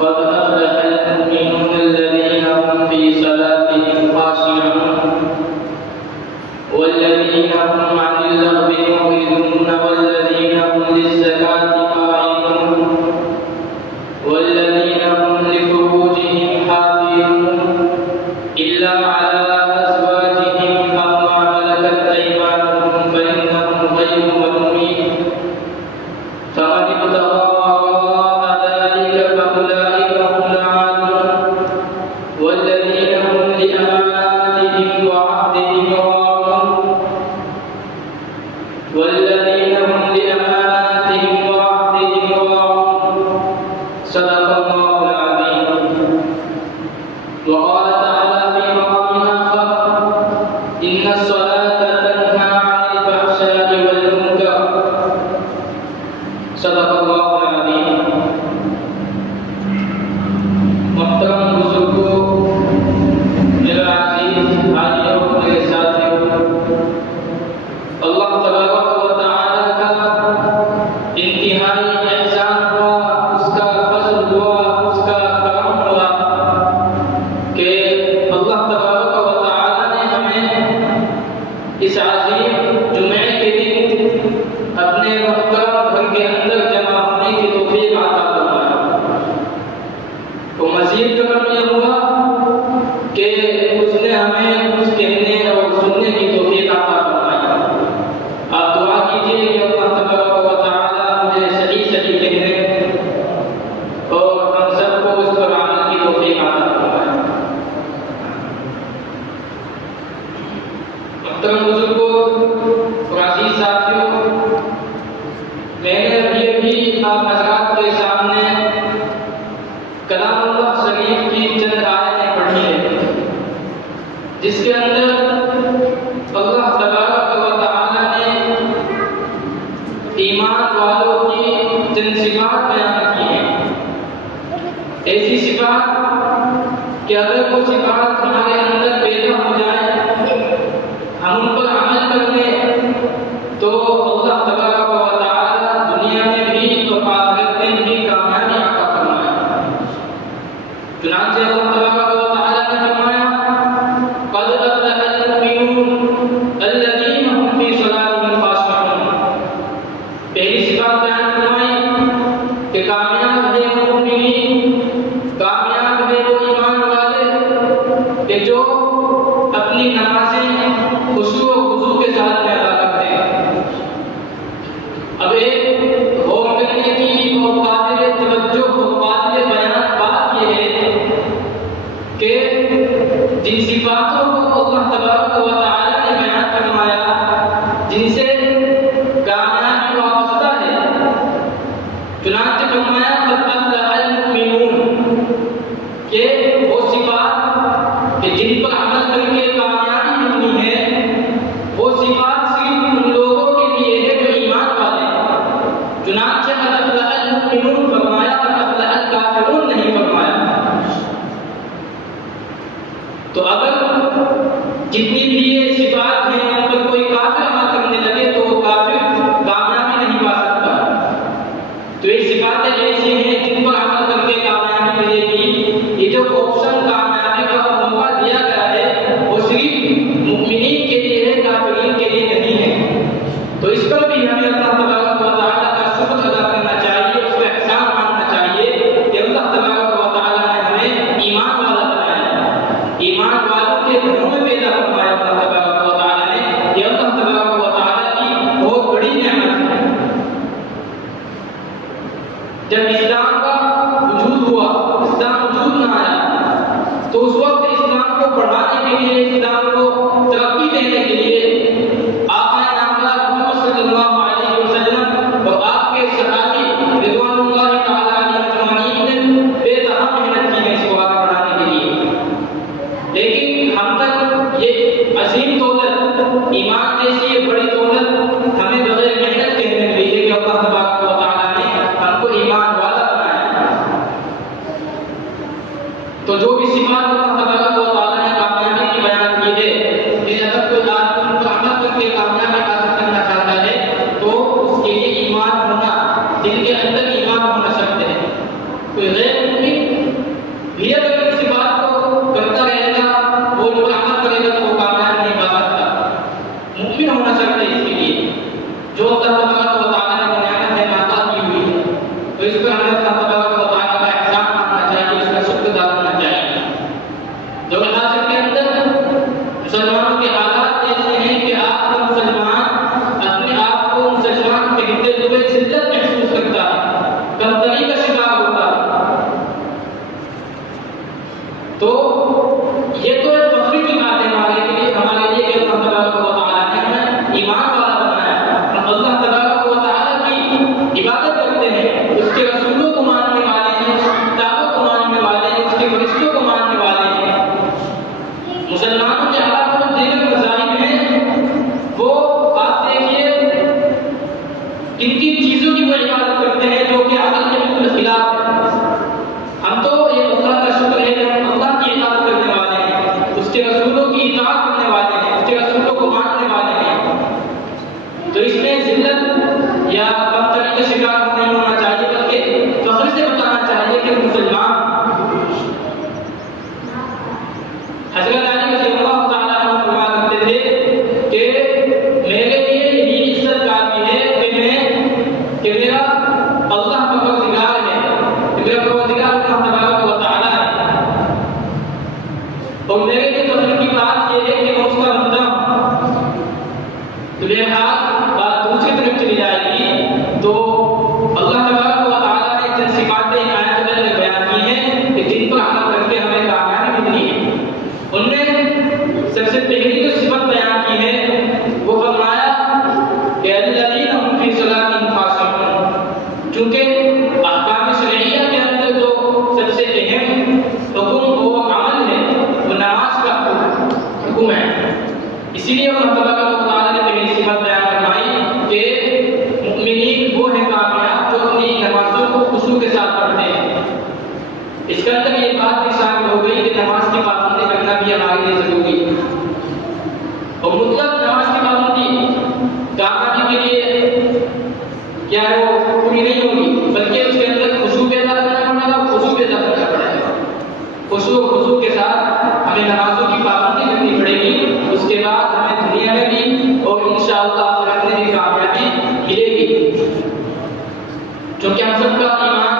قد أفلح المؤمنون الذين هم في صلاتهم خاشعون والذين هم عن اللغو معرضون والذين هم للزكاة فاعلون والذين هم لفروجهم حافظون إلا على أزواجهم أو ما ملكت أيمانهم فإنهم غير ملومين فمن ابتغى وراء ذلك فأولئك هم العادون والذين هم لأماناتهم وعهدهم راعون والذين هم لأماناتهم وعهدهم راعون صدق الله العظيم. وقال تعالى في مقام آخر إن الصلاة تنهى عن الفحشاء والمنكر صدق الله العظيم. محترم بزرگوں، میرا عزیز بھائیوں، میرے ساتھیوں، اللہ تبارک و تعالی کا انتہائی احسان ہوا، اس کا فضل ہوا، اس کا کرم ہوا کہ اللہ تبارک و تعالی نے ہمیں اس عظیم جمعے کے دن اپنے محترم گھر کے اندر جمع ہونے کی توفیق عطا فرمایا. تو مزید کرم یہ ہوا کہ اس نے ہمیں کچھ کہنے اور سننے کی توفیق عطا فرمایا. آپ دعا کیجیے کہ اللہ تبارک و تعالی مجھے صحیح کہنے اور ہم سب کو اس پر عمل کی توفیق عطا فرمائے. محترم بزرگوں اور عزیز ساتھیوں، میں نے ابھی آپ حضرات کے سامنے کلام اللہ شریف کی چند آیتیں پڑھی ہیں جس کے اندر اللہ تبارک و تعالی نے ایمان والوں کی چند صفات بیان کی ہیں. ایسی صفات کہ اگر وہ صفات ہمارے اندر پیدا ہو جائے، ہم ان پر عمل کر لیں تو اللہ تبارک و تعالی دنیا میں بھی اور آخرت میں بھی کامیابی عطا فرمائے. چنانچہ اللہ تبارک و تعالی نے فرمایا قد افلح المؤمنون الذین هم فی صلاتهم خاشعون. پہلی صفات بیان فرمائی کہ کامیاب ہے وہ مومنین، کامیاب ہے وہ ایمان والے کہ جو اپنی نمازیں خشوع و خضوع کے ساتھ میں ادا کرتے ہیں. اب ایک غور کرنے کی اور قابل توجہ اور قابل بیان بات یہ ہے کہ جن صفاتوں کو اللہ تبارک و تعالی نے بیان فرمایا جن سے کامیابی وابستہ ہے، چنانچہ فرمایا قد افلح المؤمنون کہ وہ صفات کہ جن پر عمل کر کے کامیابی ملنی ہے وہ صفات صرف ان لوگوں کے لیے ہے جو ایمان والے ہیں. چنانچہ قد افلح المؤمنون فرمایا، قد افلح الکافرون نہیں فرمایا. تو اگر جتنی بھی یہ صفات ہیں ان پر کوئی کافر عمل کرنے لگے تو وہ کافر کامیابی نہیں پا سکتا. تو یہ صفاتیں ایسی ہیں جن پر عمل کر کے کامیابی ملے گی. یہ جو آپشن کامیابی کا موقع دیا گیا ہے وہ صرف مؤمنین کے لیے ہے، کافرین کے لیے نہیں ہے. تو اس پر بھی ہمیں اللہ تبارک و تعالی کا شکر ادا کرنا چاہیے، اس کا احسان ماننا چاہیے کہ اللہ تبارک و تعالی نے ہمیں ایمان والا بنایا، ایمان والوں کے گھروں میں پیدا فرمایا. اللہ تبارک و تعالی نے یہ اللہ تبارک و تعالی کی بہت بڑی نعمت ہے. جب اسلام کا وجود ہوا، اسلام وجود نہ آیا تو اس وقت اسلام کو بڑھانے کے لیے، اسلام کو ترقی دینے کے لیے آقا نامدار محمد صلی اللہ علیہ وسلم اور آپ کے صحابی رضوان اللہ تعالی علیہ اجمعین نے بے تہا محنت کی ہے اس کو آگے بڑھانے کے لیے. لیکن ہم تک یہ عظیم دولت، ایمان جیسی یہ بڑی دولت ہمیں بغیر محنت کے مل گئی ہے کہ اللہ تبارک و تعالی نے ہم کو ایمان والا بنایا. تو جو بھی صفات اللہ تبارک و تعالی نے کامیابی کی بیان کی ہے، کہ اگر کوئی آدمی ان کو عمل کر کے کامیابی حاصل کرنا چاہتا ہے تو اس کے لیے ایمان ہونا، دل کے اندر ایمان ہونا شرط ہے. کوئی غیر مومن بھی اگر کسی بات کو کرتا رہے گا، وہ ان پر عمل کرے گا تو وہ کامیاب نہیں پا سکتا۔ مومن ہونا چاہیے اس کے لیے جو اللہ تبارک و تعالیٰ نے نعمت ہے عطا کی ہوئی ہے، تو اس پر ہمیں اللہ تبارک و تعالیٰ کا احسان ماننا چاہیے، اس کا شکر ادا کرنا چاہیے۔ جو معاشرے کے اندر مسلمانوں کے حالات ایسے ہیں کہ آپ کا مسلمان اپنے آپ کو مسلمان کہتے ہوئے ذلت محسوس کرتا ہے، کمتری کا شکار ہوتا ہے۔ تو یہ تو ایک فخر کی بات ہے ہمارے لیے کہ اللہ تبارک و تعالیٰ نے ہمیں ایمان والا بنایا، ہم اللہ تبارک و تعالیٰ کی عبادت کرتے ہیں، اس کے رسولوں کو ماننے والے ہیں، اس کی کتابوں کو ماننے والے ہیں، اس کے فرشتوں کو ماننے والے ہیں۔ مسلمانوں کے حالات میں دیگر مذاہب ہیں، وہ آپ دیکھیے کن کن چیزوں کی وہ عبادت کرتے ہیں جو کہ عقل کے بالکل خلاف ہے۔ ہم تو یہ اللہ کا شکر ہے کہ ہم اللہ کی عبادت کرنے والے ہیں، اس کے رسولوں کی اطاعت کرنے والے ہیں، اس کے رسولوں کو ماننے والے ہیں، تو اس میں ذلت یا کمتری کا شکار نہیں ہونا چاہیے، بلکہ فخر سے بتانا چاہیے کہ مسلمان۔ حضرت علی رضی اللہ تعالیٰ عنہ فرمایا کرتے تھے کہ میرے لیے یہی عزت کافی ہے کہ میرا اللہ پروردگار ہے، کہ میرا پروردگار اللہ تبارک و تعالیٰ ہے، اور میرے لیے فخر کی بات یہ ہے کہ میں اس کا بندہ ہوں۔ تو بہرحال بات دوسری طرف چلی جائے گی تو اللہ تبارک و تعالیٰ نے جن صفاتیں آیت میں بیان کی ہیں کہ جن پر عمل کر کے ہمیں کامیابی ملنی ہے، ان میں سب سے پہلی جو صفت بیان کی ہے وہ فرمایا کہ الذین هم فی صلاتہم خاشعون، چونکہ احکام شرعیہ کے اندر جو سب سے اہم حکم و عمل ہے وہ نماز کا حکم ہے، اسی لیے اللہ تبارک و تعالیٰ نے پہلی صفت بیان فرمائی کہ مؤمنین وہ ہیں کامیاب جو اپنی نمازوں کو خشوع کے ساتھ پڑھتے ہیں۔ اس کے اندر یہ بات بھی شامل ہو گئی کہ نماز کی پابندی کرنا بھی ہمارے لیے ضروری ہے، اور مطلق نماز کی پابندی کامیابی کے لیے کیا ہے وہ پوری نہیں ہوگی، بلکہ اس کے اندر خشوع پیدا کرنا پڑے گا، خشوع پیدا کرنا پڑے گا، خشوع کے ساتھ ہمیں نمازوں کی پابندی کرنی پڑے گی، اس کے بعد ہمیں دنیا میں بھی اور انشاءاللہ آخرت میں بھی کامیابی ملے گی۔ چونکہ ہم سب کا ایمان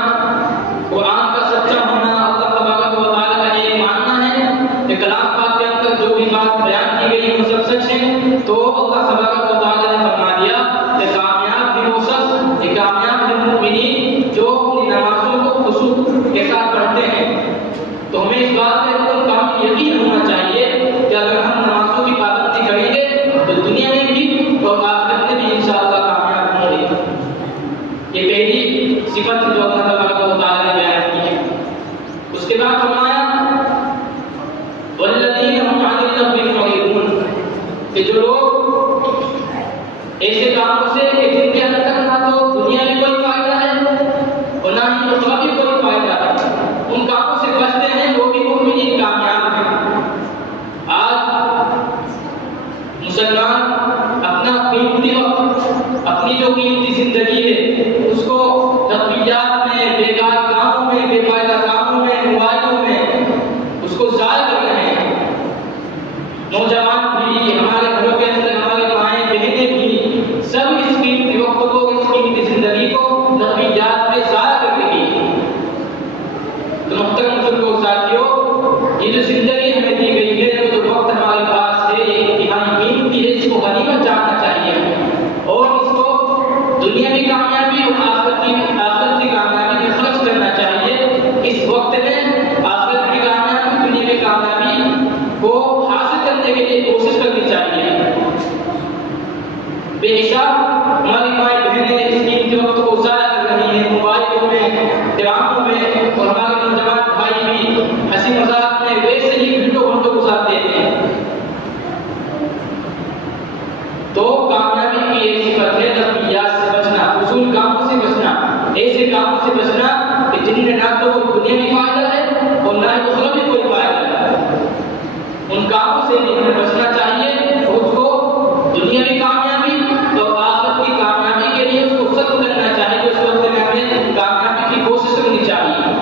قرآن کا سچا ہونا، اللہ تبارک و تعالیٰ کا یہ ماننا ہے کہ کلام پاک کے اندر جو بھی بات بیان کی گئی ہے وہ سب سچ ہے، تو اللہ تبارک و تعالیٰ نے فرما دیا کہ کامیاب ہے وہ شخص، کہ کامیاب ہے مومنین جو اپنی نمازوں کو خشوع کے ساتھ پڑھتے ہیں۔ تو ہمیں اس بات کا بالکل کامل یقین ہونا چاہیے کہ اگر ہم نمازوں کی پابندی کریں گے تو دنیا میں بھی اور آخرت میں بھی انشاءاللہ کامیاب ہوں گے۔ یہ پہلی صفت جو اللہ تبارک و تعالیٰ نے بیان کی ہے۔ اس کے بعد فرمایا والذین هم عن اللغو معرضون، کہ جو لوگ ایسے کاموں سے کہ جن کے اندر نہ تو دنیا میں کوئی فائدہ ہے اور نہ ہی اخروی میں کوئی فائدہ ہے، ان کاموں سے بچتے ہیں، وہ بھی مومنین کامیاب ہیں۔ آج مسلمان اپنا قیمتی وقت، اپنی جو قیمتی زندگی ہے اس کو لغویات میں، بیکار کاموں میں، بے فائدہ کاموں میں، موبائلوں میں اس کو ضائع کر رہے ہیں۔ نوجوان بھی، ہمارے گھروں کے اندر ہمارے مائیں بہنیں بھی، سب اس قیمتی وقت کو، اس قیمتی زندگی کو لغویات میں ضائع کر رہی ہے۔ تو محترم بزرگوں ساتھیوں، یہ جو زندگی ہمیں دی گئی ہے، جو وقت ہمارے پاس ہے، یہ انتہائی قیمتی ہے، اس کو غنیمت جاننا چاہیے اور اس کو دنیا کی کامیابی اور آخرت کی کامیابی میں خرچ کرنا چاہیے۔ اس وقت میں آخرت کی کامیابی، دنیا کی کامیابی کو حاصل کرنے کے لیے کوشش کرنی چاہیے۔ بے حساب ہماری مائیں بہنیں اس قیمتی وقت کو ضائع کر رہی ہیں، موبائلوں میں، ڈراموں میں، اور ہمارے نوجوان بھائی بھی ہنسی مذاق میں ویسے ہی گھنٹوں گزار دیتے ہیں۔ تو کامیابی کی ایک صفت ہے لغویات سے بچنا، فضول کاموں سے بچنا، ایسے کاموں سے بچنا کہ جن میں نہ تو دنیا میں فائدہ ہے اور نہ ہی اخروی میں کوئی فائدہ ہے۔ ان کاموں سے بھی ہمیں بچنا چاہیے، اور اس کو دنیا کی کامیابی اور آخرت کی کامیابی کے لیے اس کو سخت کرنا چاہیے، اس وقت میں ہمیں کامیابی کی کوشش کرنی چاہیے۔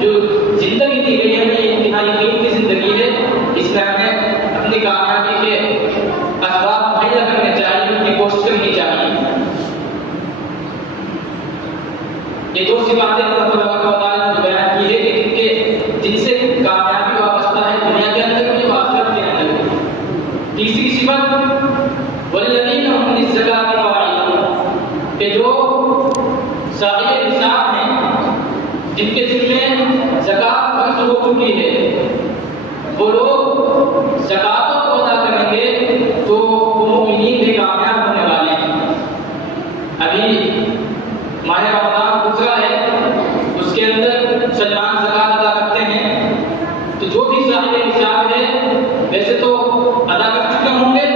جو زندگی دی گئی ہے یہ انتہائی قیمتی زندگی ہے، اس میں ہمیں اپنی کامیابی کے اسباب مہیا کرنے چاہیے، ان کی کوشش کرنی چاہیے۔ یہ دو صفاتیں اللہ تبارک و تعالیٰ نے بیان کی ہے کہ جن سے کامیابی وابستہ ہے دنیا کے اندر بھی اور آخرت کے اندر بھی۔ تیسری صفت والذین هم للزکاۃ فاعلون، کہ جو صاحب نصاب ہیں، جن کے ذمہ زکات فرض ہو چکی ہے، وہ لوگ زکاتوں کو ادا کریں گے تو وہ مومنین بھی کامیاب ہونے والے ہیں۔ ابھی ماہ رمضان گزرا ہے، اس کے اندر مسلمان زکات ادا کرتے ہیں، تو جو بھی صاحب نصاب ہے ویسے تو ادا کر چکے ہوں گے،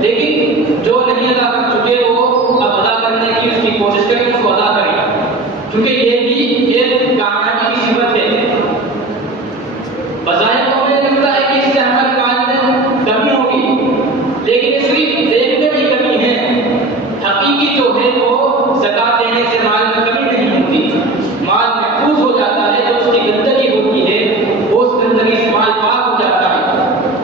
لیکن جو نہیں ادا کر چکے وہ اب ادا کرنے کی اس کی کوشش کریں، اس کو ادا کریں، کیونکہ یہ بھی ایک کامیابی کی صفت ہے۔ بظاہر تو ہمیں لگتا ہے کہ اس سے ہمارے مال میں کمی ہوگی، لیکن یہ صرف دیکھنے کی کمی ہے، حقیقی جو ہے وہ زکات دینے سے مال میں کمی نہیں ہوتی، مال محفوظ ہو جاتا ہے، جو اس کی گندگی ہوتی ہے وہ اس گندگی سے مال پاک ہو جاتا ہے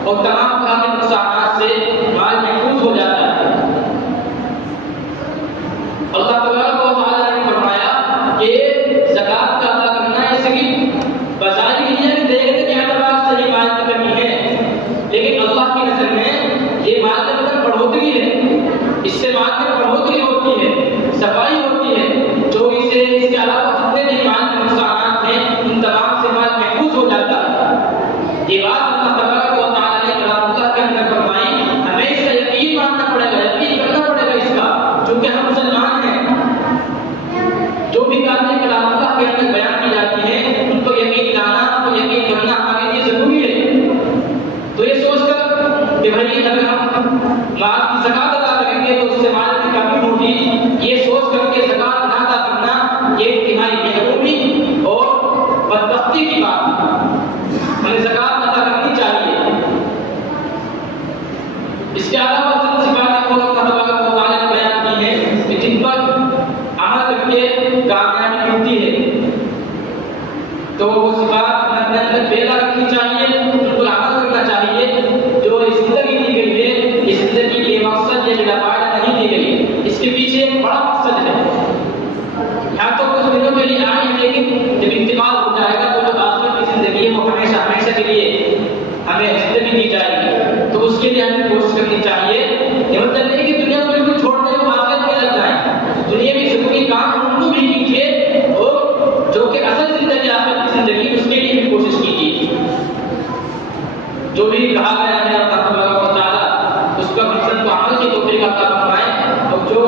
اور تمام طرح کے نقصانات سے مال محفوظ ہو جاتا ہے۔ اللہ تبارک و تعالیٰ نے فرمایا کہ زکات کا ادا کرنا ہے صرف بظاہر نہیں ہے کہ دیکھنے کے اعتبار سے یہ مال کی کمی ہے، لیکن اللہ کی نظر میں یہ مال کے اندر بڑھوتری ہے، اس سے مال میں بڑھوتری ہوتی ہے، صفائی ہوتی ہے، چوری سے اس کے علاوہ جتنے بھی مال کے نقصانات ہیں ان تمام سے مال محفوظ ہو جاتا ہے۔ یہ بات اللہ تبارک و تعالیٰ نے کلام اللہ کے اندر فرمائی، ہمیں اس کا یقین ماننا پڑے گا، یقین کرنا پڑے گا اس کا، چونکہ ہم مسلمان ہیں۔ جو بھی باتیں کلام اللہ کے اندر بیان کی جاتی ہیں ان کو یقین لانا، ان کو یقین کرنا ہمارے لیے ضروری ہے۔ تو یہ سوچ کر کہ بھائی اگر ہم مال کی زکات ادا کریں گے تو اس سے مال کی کمی ہوگی، یہ سوچ کر کے زکات نہ ادا کرنا یہ انتہائی محرومی اور بدبختی کی بات ہے۔ ہمیں زکات ادا کرنی چاہیے۔ اس کے علاوہ چند صفات اور اللہ تبارک و تعالیٰ نے بیان کی ہیں کہ جن پر عمل کر کے کامیابی ملتی ہے، تو وہ صفات اپنے اندر پیدا رکھنی چاہیے، ان پر عمل کرنا چاہیے۔ جو زندگی دی گئی ہے، اس زندگی کے مقصد یہ بلا فائدہ نہیں دی گئی، اس کے پیچھے ایک بڑا مقصد ہے۔ یہاں تو کچھ دنوں کے لیے آئی ہے، لیکن جب انتقال ہو جائے گا تو جو آخرت کی زندگی ہے وہ ہمیشہ ہمیشہ کے لیے ہمیں زندگی دی جائے گی، تو اس کے لیے ہمیں کوشش کرنی چاہیے۔ یہ مطلب نہیں کہ دنیا کو بالکل چھوڑ دیں اور آخرت میں لگ جائیں، دنیا میں ضروری کام ان کو بھی کیجیے اور جو کہ اصل زندگی آخرت کی زندگی اس کے لیے بھی کوشش کیجیے۔ جو بھی کہا گیا ہے اللہ تبارک و تعالیٰ اس پر ہم سب کو عمل کی توفیق عطا فرمائے، اور جو